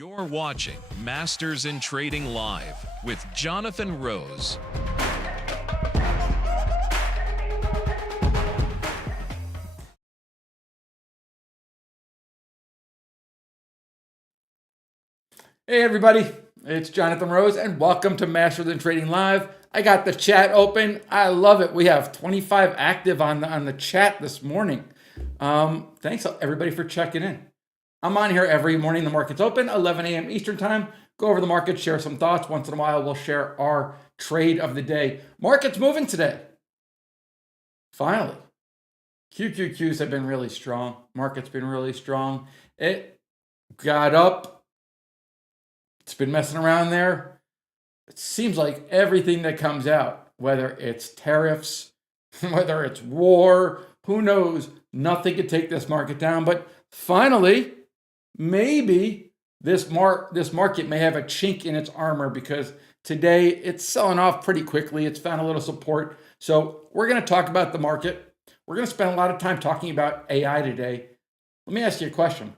You're watching Masters in Trading Live with Jonathan Rose. Hey everybody, it's Jonathan Rose and welcome to Masters in Trading Live. I got the chat open. I love it. We have 25 active on the chat this morning. Thanks everybody for checking in. I'm on here every morning. The market's open, 11 a.m. Eastern time. Go over the market, share some thoughts. Once in a while, we'll share our trade of the day. Market's moving today. Finally. QQQs have been really strong. Market's been really strong. It got up. It's been messing around there. It seems like everything that comes out, whether it's tariffs, whether it's war, who knows, nothing could take this market down. But finally, maybe this market may have a chink in its armor because today it's selling off pretty quickly. It's found a little support. So we're going to talk about the market. We're going to spend a lot of time talking about AI today. Let me ask you a question.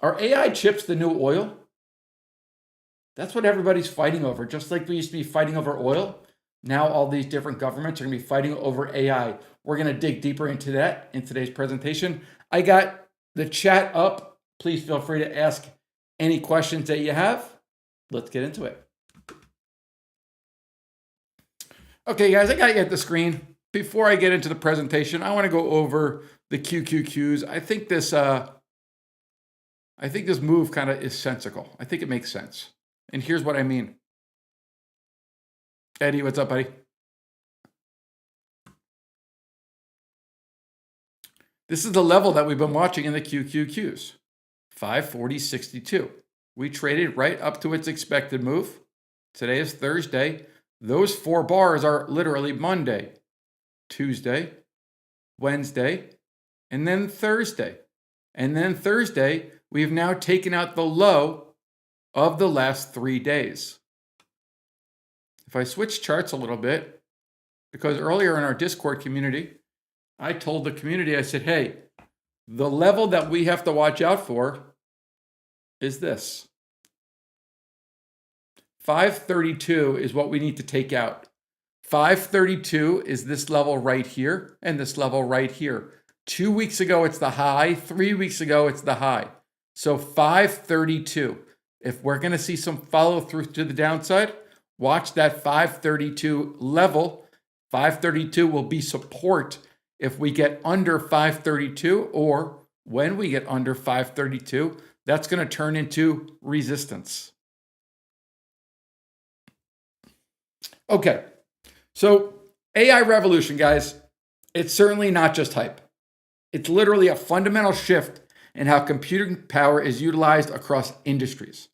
Are AI chips the new oil? That's what everybody's fighting over. Just like we used to be fighting over oil, now all these different governments are going to be fighting over AI. We're going to dig deeper into that in today's presentation. I got the chat up. Please feel free to ask any questions that you have. Let's get into it. Okay, guys, I got you at the screen. Before I get into the presentation, I want to go over the QQQs. I think this move kind of is sensical. I think it makes sense. And here's what I mean. Eddie, what's up, buddy? This is the level that we've been watching in the QQQs, 540.62. We traded right up to its expected move. Today is Thursday. Those four bars are literally Monday, Tuesday, Wednesday, and then Thursday. And then Thursday, we've now taken out the low of the last 3 days. If I switch charts a little bit, because earlier in our Discord community, I told the community, I said, hey, the level that we have to watch out for is this. 532 is what we need to take out. 532 is this level right here and this level right here. 2 weeks ago, it's the high. 3 weeks ago, it's the high. So 532. If we're going to see some follow through to the downside, watch that 532 level. 532 will be support if we get under 532, or when we get under 532, that's going to turn into resistance. Okay, so AI revolution, guys, it's certainly not just hype. It's literally a fundamental shift in how computing power is utilized across industries.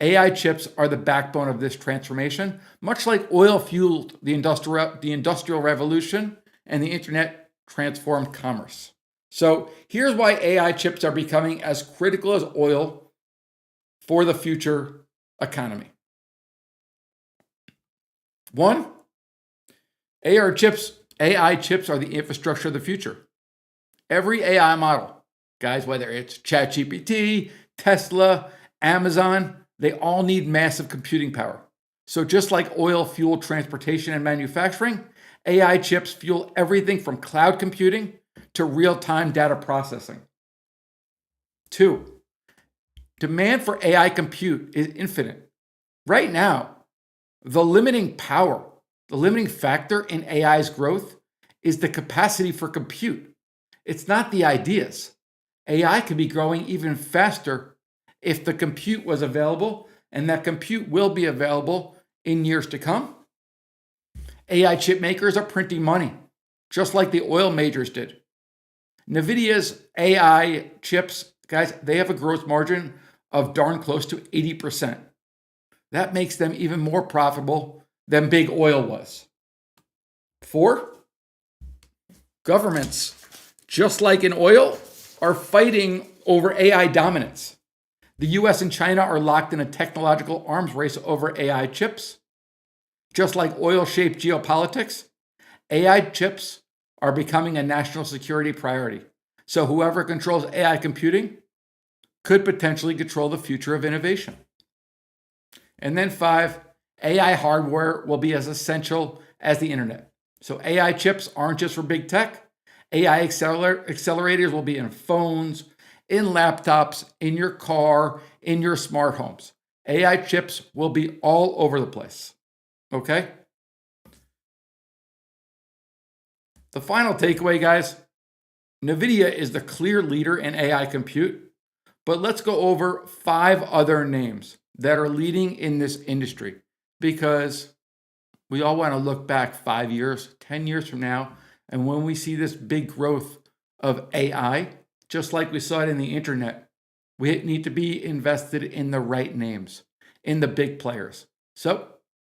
AI chips are the backbone of this transformation, much like oil fueled the industrial revolution and the internet transformed commerce. So here's why AI chips are becoming as critical as oil for the future economy. One, AI chips are the infrastructure of the future. Every AI model, guys, whether it's ChatGPT, Tesla, Amazon, they all need massive computing power. So just like oil fueled transportation and manufacturing, AI chips fuel everything from cloud computing to real-time data processing. Two, demand for AI compute is infinite. Right now, the limiting factor in AI's growth is the capacity for compute. It's not the ideas. AI could be growing even faster if the compute was available, and that compute will be available in years to come. AI chip makers are printing money, just like the oil majors did. NVIDIA's AI chips, guys, they have a gross margin of darn close to 80%. That makes them even more profitable than big oil was. Four, governments, just like in oil, are fighting over AI dominance. The US and China are locked in a technological arms race over AI chips. Just like oil-shaped geopolitics, AI chips are becoming a national security priority. So whoever controls AI computing could potentially control the future of innovation. And then 5, AI hardware will be as essential as the internet. So AI chips aren't just for big tech. AI accelerators will be in phones, in laptops, in your car, in your smart homes. AI chips will be all over the place. Okay? The final takeaway, guys, NVIDIA is the clear leader in AI compute, but let's go over 5 other names that are leading in this industry, because we all want to look back 5 years, 10 years from now, and when we see this big growth of AI, just like we saw it in the internet, we need to be invested in the right names, in the big players. So,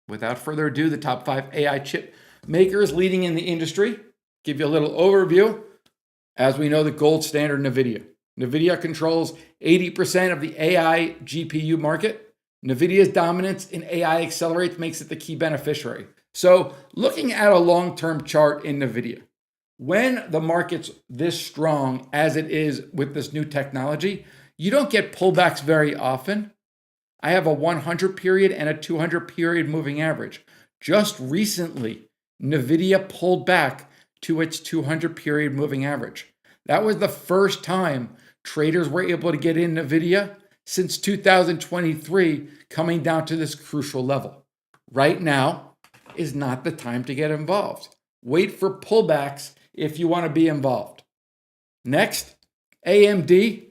without further ado, the top 5 AI chip makers leading in the industry. Give you a little overview. As we know, the gold standard, NVIDIA. NVIDIA controls 80% of the AI GPU market. NVIDIA's dominance in AI accelerates makes it the key beneficiary. So looking at a long-term chart in NVIDIA, when the market's this strong as it is with this new technology, you don't get pullbacks very often. I have a 100 period and a 200 period moving average. Just recently, NVIDIA pulled back to its 200 period moving average. That was the first time traders were able to get in NVIDIA since 2023, coming down to this crucial level. Right now is not the time to get involved. Wait for pullbacks if you want to be involved. Next, AMD,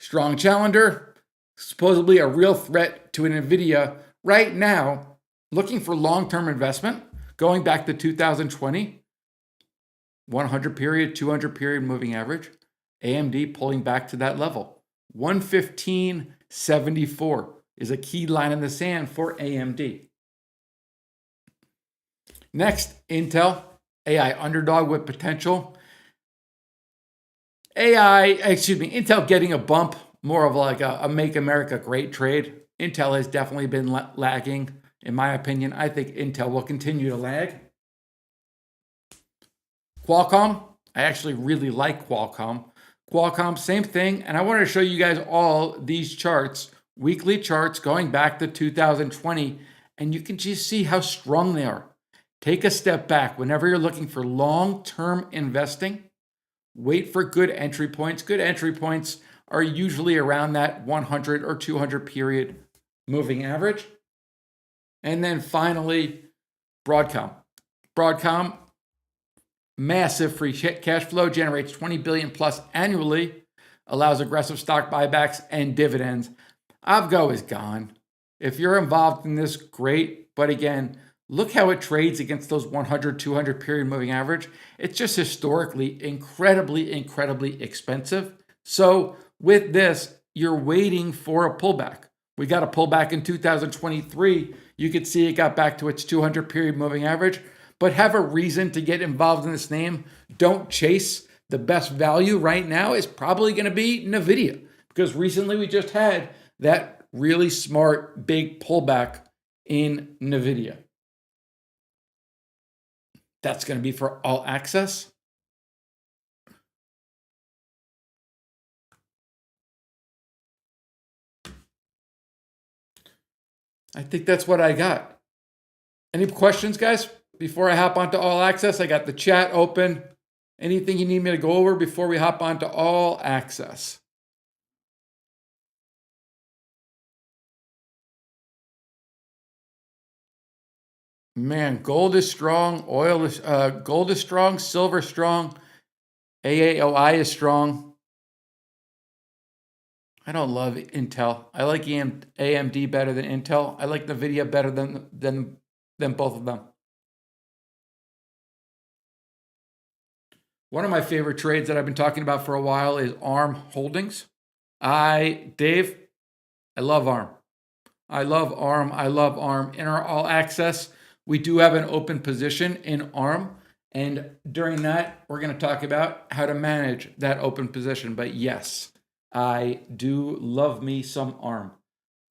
strong challenger, supposedly a real threat to an NVIDIA. Right now, looking for long-term investment, going back to 2020, 100 period, 200 period moving average, AMD pulling back to that level. 115.74 is a key line in the sand for AMD. Next, Intel, AI underdog with potential. Intel getting a bump, more of like a Make America Great trade. Intel has definitely been lagging, in my opinion. I think Intel will continue to lag. Qualcomm, I actually really like Qualcomm. Qualcomm, same thing. And I wanted to show you guys all these charts, weekly charts going back to 2020, and you can just see how strong they are. Take a step back. Whenever you're looking for long-term investing, wait for good entry points. Good entry points are usually around that 100 or 200 period moving average. And then finally, Broadcom. Broadcom, massive free cash flow, generates $20 billion plus annually, allows aggressive stock buybacks and dividends. Avgo is gone. If you're involved in this, great. But again, look how it trades against those 100, 200 period moving average. It's just historically incredibly, incredibly expensive. So with this, you're waiting for a pullback. We got a pullback in 2023. You could see it got back to its 200 period moving average, but have a reason to get involved in this name. Don't chase. The best value right now is probably going to be NVIDIA, because recently we just had that really smart big pullback in NVIDIA. That's going to be for all access. I think that's what I got. Any questions, guys? Before I hop onto all access, I got the chat open. Anything you need me to go over before we hop onto all access? Man, gold is strong, gold is strong, silver strong, AAOI is strong. I don't love Intel. I like AMD better than Intel. I like NVIDIA better than both of them. One of my favorite trades that I've been talking about for a while is ARM Holdings. Dave, I love ARM. I love ARM. I love ARM. In our all access, we do have an open position in ARM. And during that, we're going to talk about how to manage that open position. But yes, I do love me some ARM.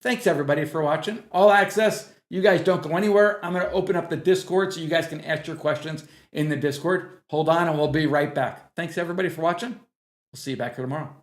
Thanks everybody for watching. All access. You guys don't go anywhere. I'm going to open up the Discord so you guys can ask your questions in the Discord. Hold on and we'll be right back. Thanks everybody for watching. We'll see you back here tomorrow.